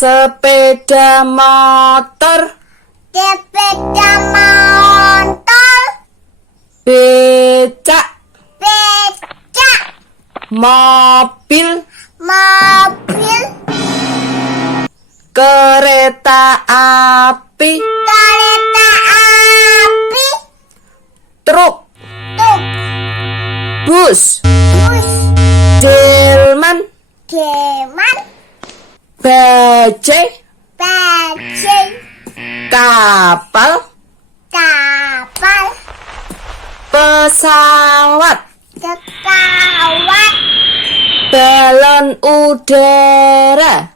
sepeda motor, sepeda motor, becak, becak, mobil, mobil, kereta api, kereta api, truk, truk, bus, bus, delman, delman, bajai, bajai, kapal, kapal, pesawat, pesawat, balon udara,